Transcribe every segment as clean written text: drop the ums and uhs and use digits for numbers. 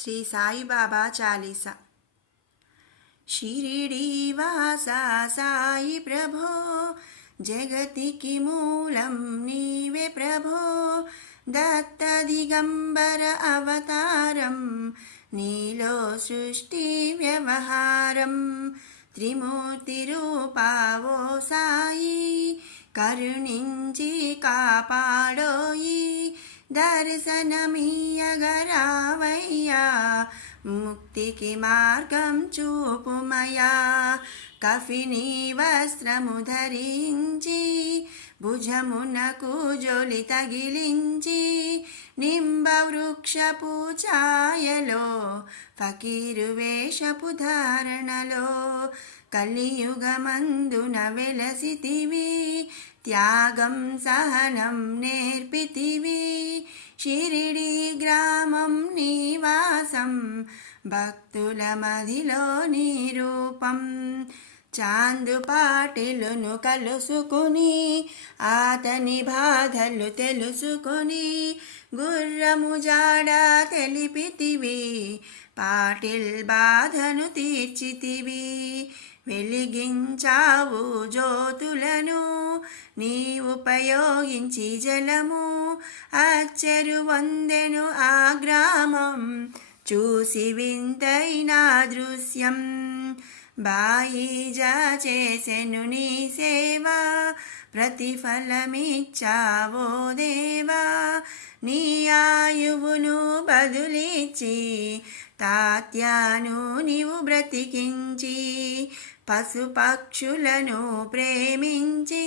శ్రీ సాయిబాబా చాలీసా. షిరిడీవాసా సాయి ప్రభో, జగతికి మూలం నీవే ప్రభో. దత్త దిగంబర అవతారం, నీలో సృష్టి వ్యవహారం. త్రిమూర్తి రూపావో సాయి, కరుణించి కాపాడోయి. దర్శనమీయగరావయ్యా, ముక్తికి మార్గం చూపుమయా. కఫిని వస్త్రము ధరించి, భుజమునకు జొలి తగిలించి. నింబ వృక్షపు ఛాయలో, ఫకీరు వేషపు ధారణలో. కలియుగమందున వెలసితివి, త్యాగం సహనం నేర్పితివి. షిరిడి గ్రామం నివాసం, భక్తుల మదిలో నీ రూపం. చాందు పాటిలును కలుసుకుని, అతని బాధలు తెలుసుకొని. గుర్రము జాడ తెలిపితివి, పాటిల్ బాధను తీర్చితివి. వెలిగించావు జ్యోతులను, నీ ఉపయోగించి జలము. అచ్చరు వందెను ఆ గ్రామం, చూసి వింతైన దృశ్యం. బాయిజా చేసెను నీ సేవ, ప్రతిఫలమిచ్చావో దేవా. నీ ఆయువును బదులిచ్చి, తాత్యాను నీవు బ్రతికించి. పశుపక్షులను ప్రేమించి,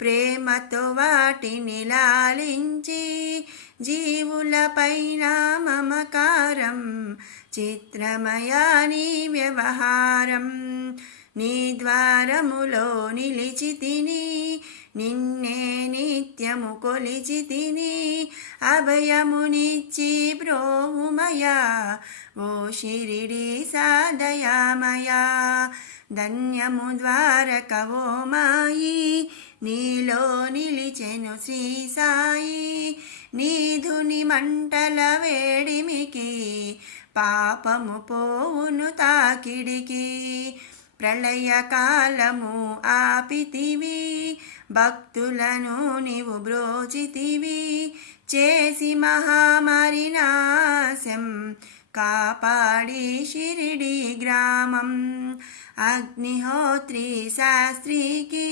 ప్రేమతో వాటిని లాలించి. జీవులపైన మమకారం, చిత్రమయా నీ వ్యవహారం. నీ ద్వారములో నిలిచి తిని, నిన్నే నిత్యము కొలిచి తిని. అభయమునిచ్చి బ్రోవుమయా, ఓ షిరిడి సాదయామయా. ధన్యము ద్వారక ఓ మాయి, నీలో నిలిచెను శ్రీ సాయి. నీధుని మంటల వేడిమికి, పాపము పోవును తాకిడికి. ప్రళయకాలము ఆపితివి, భక్తులను నీవు బ్రోచితివి. చేసి మహామారి నాశం, కాపాడి షిరిడి గ్రామం. అగ్నిహోత్రి శాస్త్రికి,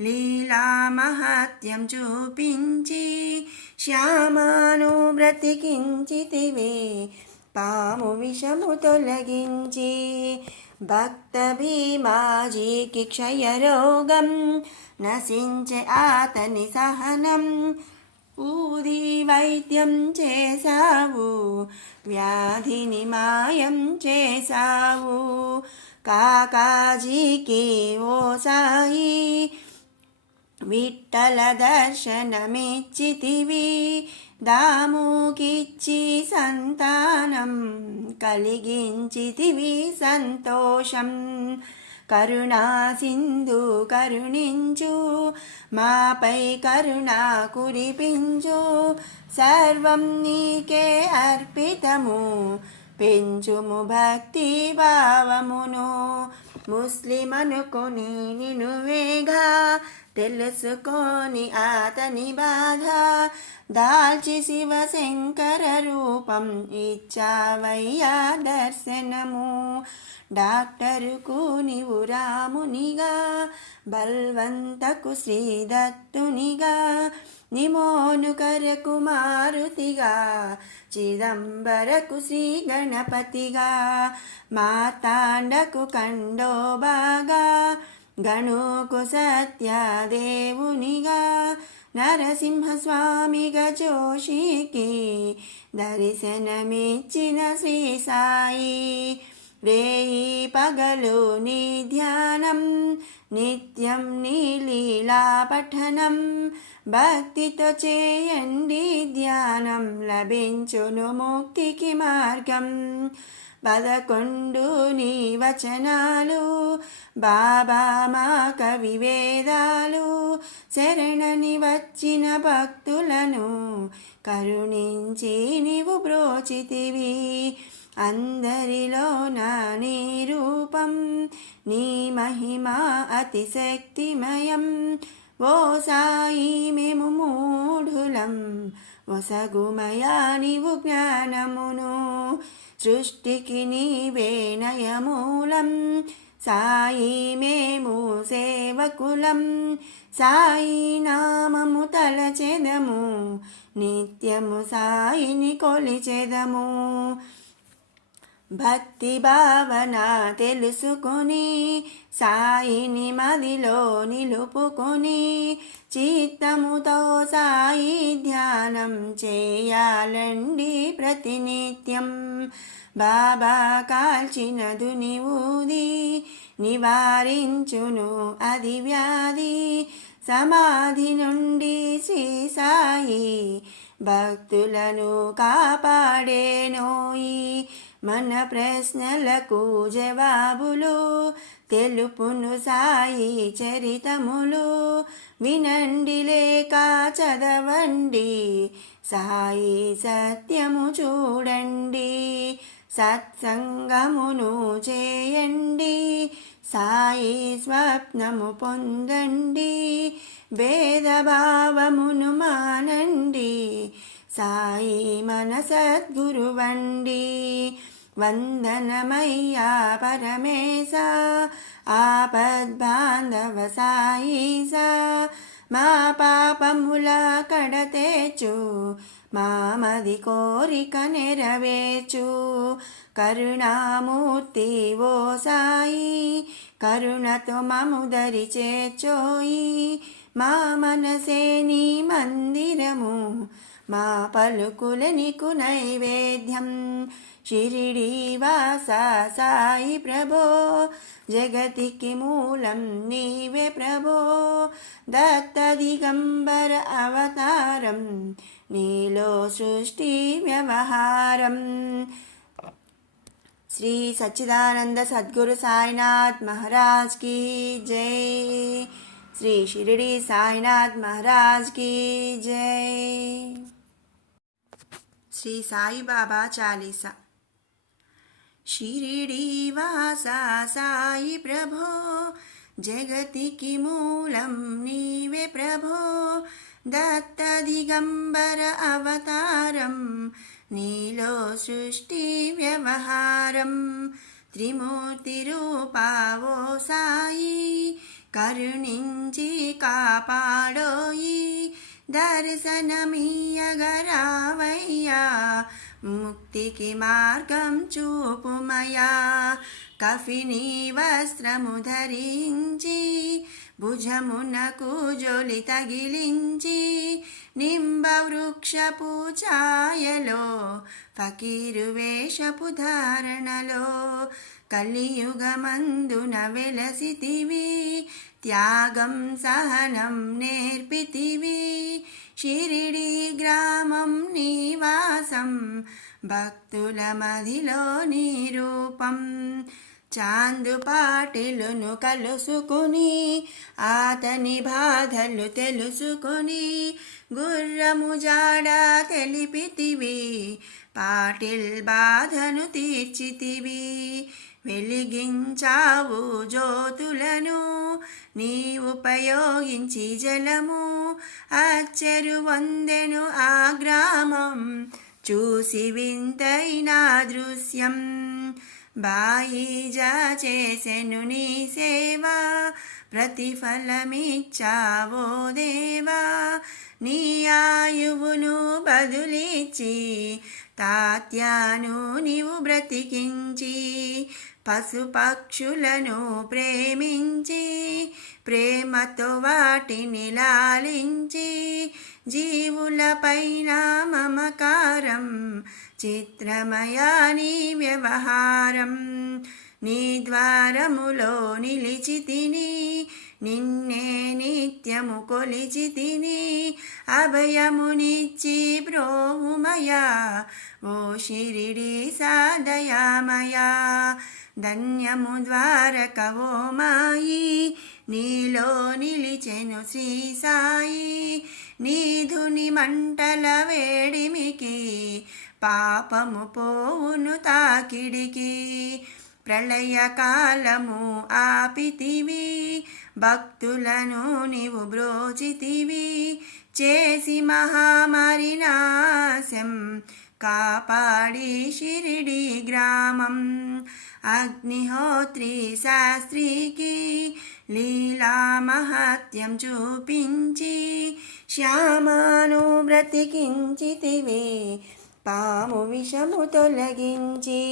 లీలా మహత్యం చూపించి. శ్యామాను బ్రతికించితివి, పాము విషము తొలగించి. భక్త భీమాజీకి క్షయరోగం, నశించే అతని సహనం. ఊది వైద్యం చేశావు, వ్యాధిని మాయం చేశావు. కాకాజీకి ఓ సాయి, విఠల దర్శనమిచ్చితివి. దాముకిచ్చి సంతానం, కలిగించితివి సంతోషం. కరుణా సింధు కరుణించు, మాపై కరుణ కురిపించు. సర్వం నీకే అర్పితము, పెంచుము భక్తి భావమును. ముస్లిం అనుకొని నినువేగా, తెలుసుకొని అతని బాధ. దాల్చి శివశంకర రూపం, ఇచ్చావయ్యా దర్శనము. డాక్టరుకు నీవు రామునిగా, బల్వంతకు శ్రీదత్తునిగా. నిమోనుకరకు మారుతిగా, చిదంబరకు శ్రీ గణపతిగా. మార్తాండకు కండోబాగా, గణుకు సత్యదేవునిగా. నరసింహస్వామిగా జోషికి, దర్శనమిచ్చిన శ్రీ సాయి. రేయి పగలు నీ ధ్యానం, నిత్యం నీ లీలా పఠనం. భక్తితో చేయండి ధ్యానం, లభించును ముక్తికి మార్గం. 11 నీ వచనాలు బాబా మా కవి వేదాలు. శరణని వచ్చిన భక్తులను కరుణించి నీవు బ్రోచితివి. అందరిలోన నీ రూపం, నీ మహిమ అతిశక్తిమయం. ఓ సాయి మేము మూఢులం, వసగుమయా నీవు జ్ఞానమును. సృష్టికి నీవే నయమూలం, సాయి మేము సేవకులం. సాయి నామము తలచెదము, నిత్యము సాయిని కొలిచెదము. భక్తి భావన తెలుసుకొని సాయిని మదిలో నిలుపుకొని, చిత్తముతో సాయి ధ్యానం చేయాలండి ప్రతినిత్యం. బాబా కాల్చిన దునివూది నివారించును అది వ్యాధి. సమాధి నుండి శ్రీ సాయి భక్తులను కాపాడేనోయి. మన ప్రశ్నలకు జవాబులు తెలుపును సాయి చరితములు. వినండి లేక చదవండి, సాయి సత్యము చూడండి. సత్సంగమును చేయండి, సాయి స్వప్నము పొందండి. భేదభావమును మానండి, సాయి మన సద్గురువండి. వందనమయ్యా పరమేశ, ఆపద్బాంధవ సాయిసా. మా పాపముల కడతేచు, మామది కోరిక నెరవేర్చు. కరుణామూర్తి ఓ సాయి, కరుణతో మము దరి చేర్చోయి. మా మనసే నీ మందిరము, మా పలుకుల నీకు నైవేద్యం. షిరిడి వాస సాయి ప్రభో, జగతికి మూలం నీవే ప్రభో. దత్త దిగంబర అవతారం, నీలో సృష్టి వ్యవహారం. శ్రీ సచ్చిదానంద సద్గురు సాయినాథ్ మహారాజ్ की जय. శ్రీ షిరిడి సాయినాథ్ మహారాజ్ की जय. శ్రీ సాయిబాబా చాలీసా. షిరిడి వాసా సాయి ప్రభో, జగతికి మూలం నీవే ప్రభో. దత్త దిగంబర అవతారం, నీలో సృష్టి వ్యవహారం. త్రిమూర్తి రూపావో సాయి, కరుణించి కాపాడోయి. దర్శనమీయగరావయ్యా, ముక్తికి మార్గం చూపుమయా. కఫిని వస్త్రము ధరించి, భుజమునకు జొలి తగిలించి. నింబ వృక్షపు ఛాయలో, ఫకీరు వేషపు ధారణలో. కలియుగమందున వెలసితివి, త్యాగం సహనం నేర్పితివి. షిరిడి గ్రామం నివాసం, భక్తుల మదిలో నీ రూపం. చాందు పాటిలును కలుసుకుని, ఆతని బాధలు తెలుసుకొని. గుర్రము జాడ తెలిపితివి, పాటిల్ బాధను తీర్చితివి. వెలిగించావు జ్యోతులను, నీ ఉపయోగించి జలము. అచ్చరు వందెను ఆ గ్రామం, చూసి వింతైన దృశ్యం. బాయిజా చేసెను నీ సేవ, ప్రతిఫలమిచ్చావో దేవా. నీ ఆయువును బదులిచ్చి, తాత్యాను నీవు బ్రతికించి. పశుపక్షులను ప్రేమించి, ప్రేమతో వాటిని లాలించి. జీవులపైన మమకారం చిత్రమయా నీ వ్యవహారం నీ ద్వారములో నిలిచితిని నిన్నే నిత్యము కొలిచితిని అభయమునిచ్చి బ్రోవుమయా ఓ షిరిడి సాదయామయా ధన్యము ద్వారక ఓ మాయి నీలో నిలిచెను శ్రీ సాయి నీధుని మంటల వేడిమికి పాపము పోవును తాకిడికి ప్రళయకాలము ఆపితివి భక్తులను నీవు బ్రోచితివి చేసి మహామారి నాశం కాపాడి షిరిడి గ్రామం అగ్నిహోత్రి శాస్త్రికి లీలా మహత్యం చూపించి శ్యామాను బ్రతికించితివి పాము విషము తొలగించి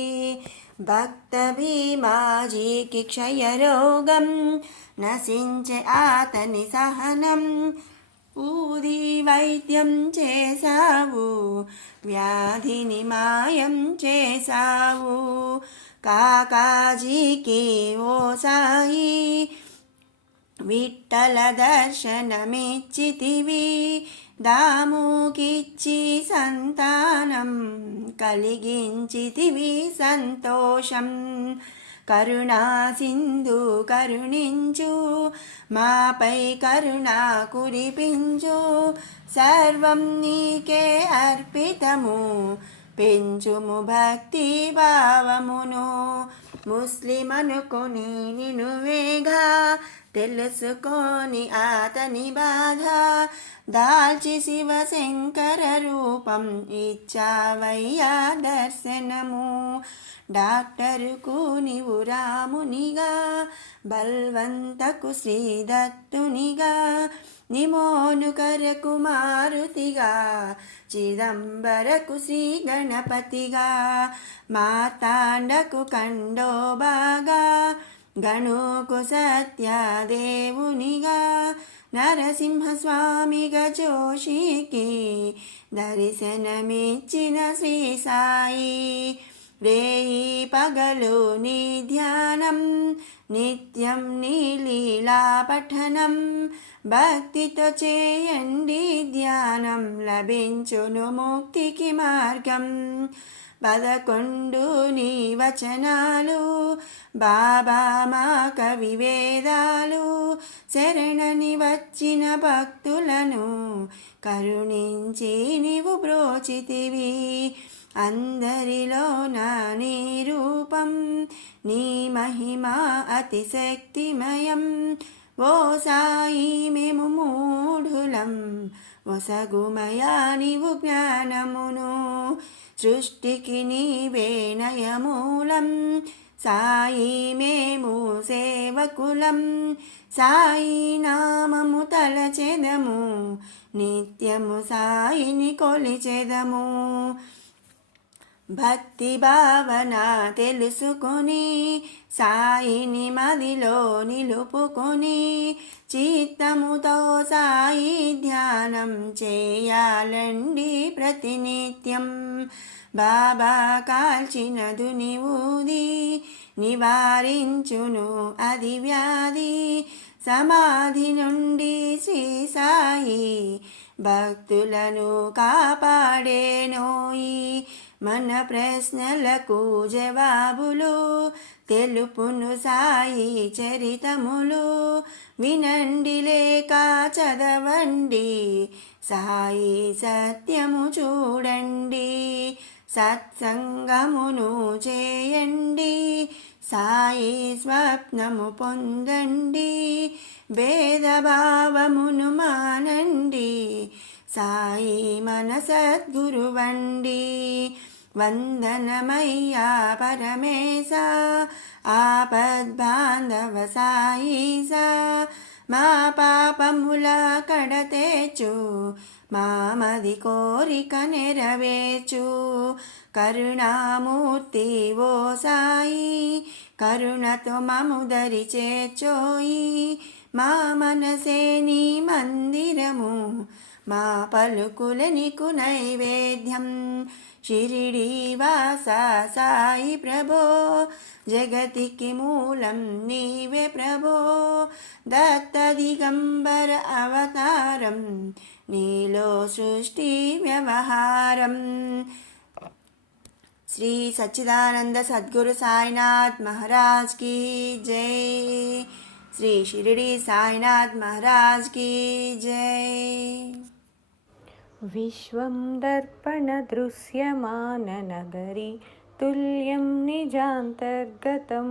భక్త భీమాజీకి క్షయరోగం నశించే అతని సహనం ఊది వైద్యం చేసావు వ్యాధిని మాయం చేసావు కాకాజీకి ఓ సాయి విఠల దర్శనమిచ్చితివి దాముకిచ్చి సంతానం కలిగించితివి సంతోషం కరుణా సింధు కరుణించు మాపై కరుణ కురిపించు సర్వం నీకే అర్పితము పెంచుము భక్తి భావమును ముస్లిం అనుకొని నినువేగా తెలుసుకొని అతని బాధ దాల్చి శివశంకర రూపం ఇచ్చావయ్యా దర్శనము డాక్టరుకు నీవు రామునిగా బల్వంతకు శ్రీదత్తునిగా నిమోనుకరకు మారుతిగా చిదంబరకు శ్రీ గణపతిగా మార్తాండకు కండోబాగా గణుకు సత్యదేవునిగా నరసింహస్వామిగా జోషికి దర్శనమిచ్చిన శ్రీ సాయి రేయి పగలు నీ ధ్యానం నిత్యం నీ లీలా పఠనం భక్తితో చేయండి ధ్యానం లభించును ముక్తికి మార్గం 11 నీ వచనాలు బాబా మా కవి వేదాలు శరణని వచ్చిన భక్తులను కరుణించి నీవు బ్రోచితివి అందరిలో నా నీ రూపం నీ మహిమ అతిశక్తిమయం ఓ సాయి మేము మూఢులం వసగుమయా నీవు జ్ఞానమును సృష్టికి నీవే నయమూలం సాయి మేము సేవకులం సాయి నామము తలచెదము నిత్యము సాయిని కొలిచెదము భక్తి భావన తెలుసుకొని సాయిని మదిలో నిలుపుకొని చిత్తముతో సాయి ధ్యానం చేయాలండి ప్రతినిత్యం బాబా కాల్చిన దునివూది నివారించును అది వ్యాధి సమాధి నుండి శ్రీ సాయి భక్తులను కాపాడేనోయి మన ప్రశ్నలకు జవాబులు తెలుపును సాయి చరితములు వినండి లేక చదవండి సాయి సత్యము చూడండి సత్సంగమును చేయండి సాయి స్వప్నము పొందండి భేదభావమును మానండి సాయి మన సద్గురువండి వందనమయ్యా పరమేశ ఆపద్బాంధవ సాయిసా మా పాపముల కడతేచు మామది కోరిక నెరవేర్చు కరుణామూర్తి ఓ సాయి కరుణతో మము దరి చేర్చోయి మా మనసే నీ మందిరము మా పలుకుల నీకు నైవేద్యం. షిరిడీవాసా సాయి ప్రభో, జగతికి మూలం నీవే ప్రభో. దత్త దిగంబర అవతారం, నీలో సృష్టి వ్యవహారం. శ్రీ సచ్చిదానంద సద్గురు సాయినాథ్ महाराज की जय. श्री शिरडी साईनाथ महाराज की जय. विश्वं दर्पणदृश्यमाननगरी तुल्यं निजान्तर्गतं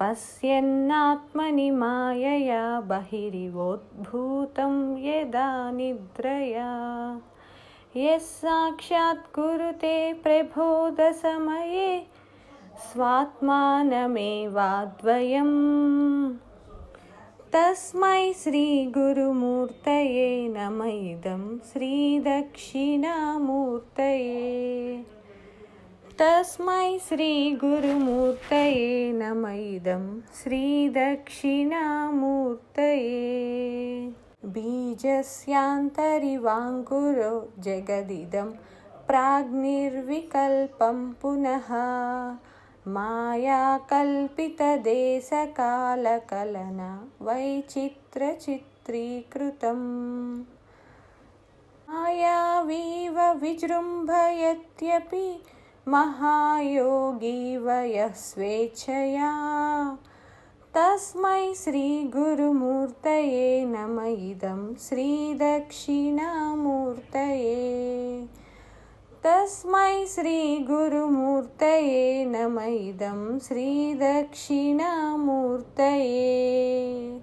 पश्यन्नात्मनि मायया बहिरिवोद्भूतं यदा निद्रया. यस्साक्षात् कुरुते प्रबोधसमये स्वात्मानमेवाद्वयम्. तस्मै श्रीगुरुमूर्तये नमः इदं श्रीदक्षिणामूर्तये. तस्मै श्रीगुरुमूर्तये नमः इदं श्रीदक्षिणामूर्तये. बीजस्यान्तरिवाङ्कुरो जगदिदं प्राग्निर्विकल्पं पुनः मायाकल्पितदेशकालकलना वैचित्रचित्रीकृतम्. मायावीव विजृम्भयत्यपि महायोगी वयः स्वेच्छया. तस्मै श्रीगुरुमूर्तये नमः इदं श्रीदक्षिणामूर्तये. तस्मै श्रीगुरुमूर्तये नमः इदं श्रीदक्षिणामूर्तये.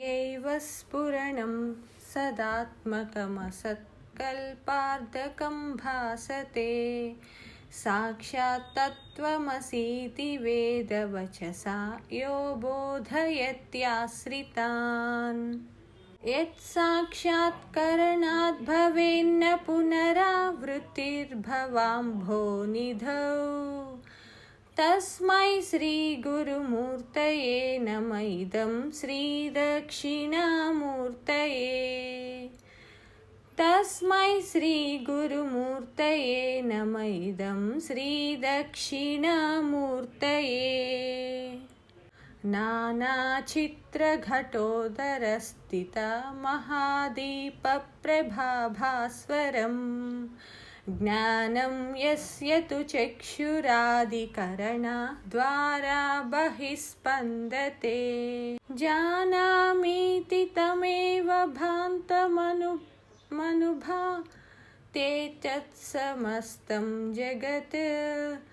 यैव स्फुरणं सदात्मकमसत्कल्पार्धकं भासते. साक्षात् तत्त्वमसीति वेदवचसा यो बोधयत्याश्रितान्. यत्साक्षात्करणात् भवेन्न पुनरावृत्तिर्भवाम्भोनिधौ. तस्मै श्रीगुरुमूर्तये नमः इदं श्रीदक्षिणामूर्तये. तस्मै श्रीगुरुमूर्तये नमः इदं श्रीदक्षिणामूर्तये. नानाचित्रघटोदरस्थितमहादीपप्रभाभास्वरं. ज्ञानं यस्य तु चक्षुरादिकरणद्वारा बहिस्पन्दते. जानामीति तमेव भान्तमनुभते तत्समस्तं जगत्.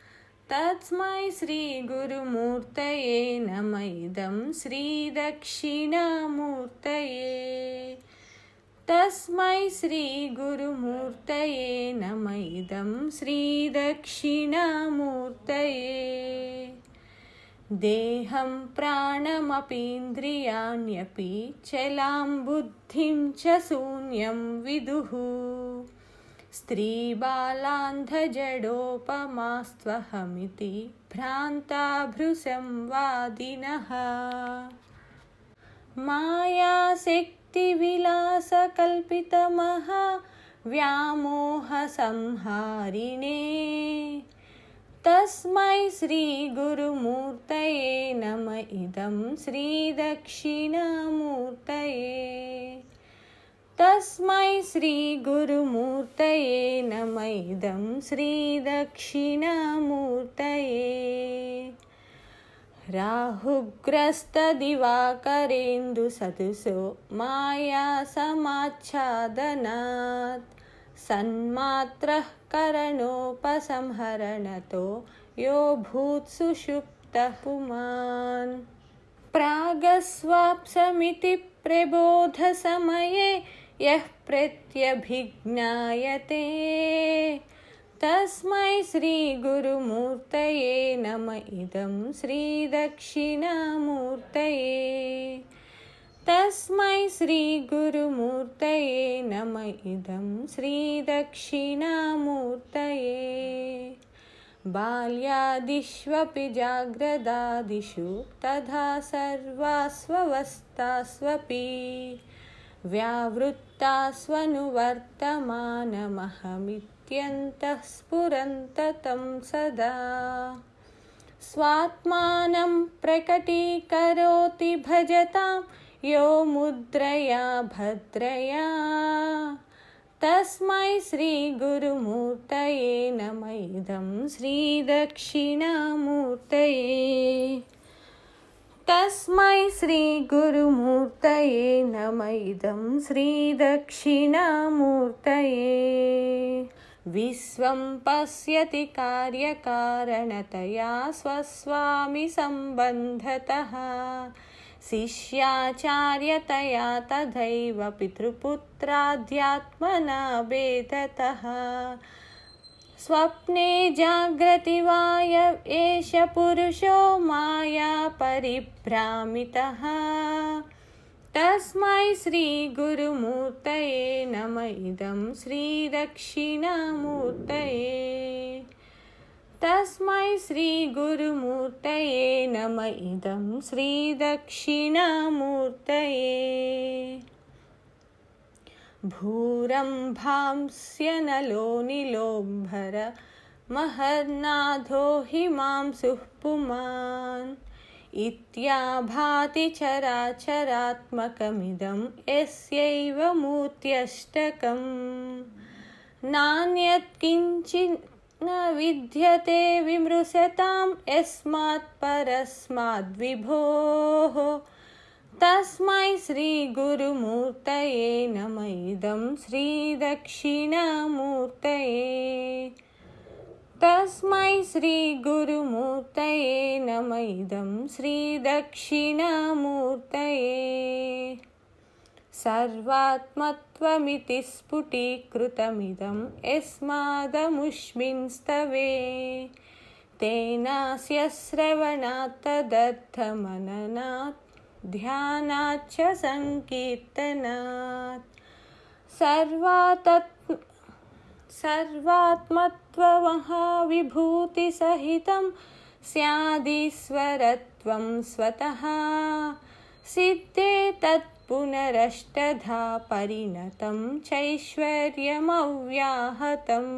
तस्मै श्रीगुरुमूर्तये नमः इदं श्रीदक्षिणामूर्तये. तस्मै श्रीगुरुमूर्तये नमः इदं श्रीदक्षिणामूर्तये. देहं प्राणमपीन्द्रियाण्यपि चलां बुद्धिं च शून्यं विदुः. स्त्रीबालान्धजडोपमास्त्वहमिति भ्रान्ता भ्रूसंवादिनः. मायाशक्तिविलासकल्पितमहाव्यामोहसंहारिणे. तस्मै श्रीगुरुमूर्तये नमः इदं श्रीदक्षिणामूर्तये. तस्मै श्रीगुरुमूर्तये नमः इदं श्रीदक्षिणामूर्तये. राहुग्रस्तदिवाकरेन्दुसदृशो मायासमाच्छादनात्. सन्मात्रः करणोपसंहरणतो यो भूत्सुषुप्तः पुमान्. प्रागस्वाप्समिति प्रबोधसमये यः प्रत्यभिज्ञायते. तस्मै श्रीगुरुमूर्तये नमः इदं श्रीदक्षिणामूर्तये. तस्मै श्रीगुरुमूर्तये नमः इदं श्रीदक्षिणामूर्तये. बाल्यादिष्वपि जाग्रदादिषु तथा सर्वास्वस्थास्वपि व्यावृत्तास्वनुवर्तमानमहमित्यन्तः स्फुरन्ततं सदा स्वात्मानं प्रकटीकरोति भजतां यो मुद्रया भद्रया तस्मै श्रीगुरुमूर्तये नमः इदं श्रीदक्षिणामूर्तये तस्मै श्रीगुरुमूर्तये नमः इदं श्रीदक्षिणामूर्तये विश्वं पश्यति कार्यकारणतया स्वस्वामि सम्बन्धतः शिष्याचार्यतया तथैव पितृपुत्राध्यात्मना भेदतः स्वप्ने जाग्रति वा एष पुरुषो माया परिभ्रामितः तस्मै श्रीगुरुमूर्तये नमः इदं श्रीदक्षिणामूर्तये तस्मै श्रीगुरुमूर्तये नमः इदं श्रीदक्षिणामूर्तये भूरम्भांस्य नलो नीलोम्भर महर्नाथो हिमांशुः पुमान् इत्याभाति चराचरात्मकमिदं यस्यैव मूर्त्यष्टकम् नान्यत् किञ्चित् न विद्यते विमृशतां यस्मात् परस्माद्विभोः तस्मै श्रीगुरुमूर्तये नमः इदं श्रीदक्षिणामूर्तये तस्मै श्रीगुरुमूर्तये नमः इदं श्रीदक्षिणामूर्तये सर्वात्मत्वमिति स्फुटीकृतमिदं यस्मादमुष्मिन् स्तवे तेनास्य श्रवणात् तदर्थमननात् ध्यानात् च संकीर्तनात् सर्वात्मत्वमहाविभूतिसहितं स्यादीश्वरत्वं स्वतः सिद्धे तत्पुनरष्टधा परिणतं चैश्वर्यमव्याहतम्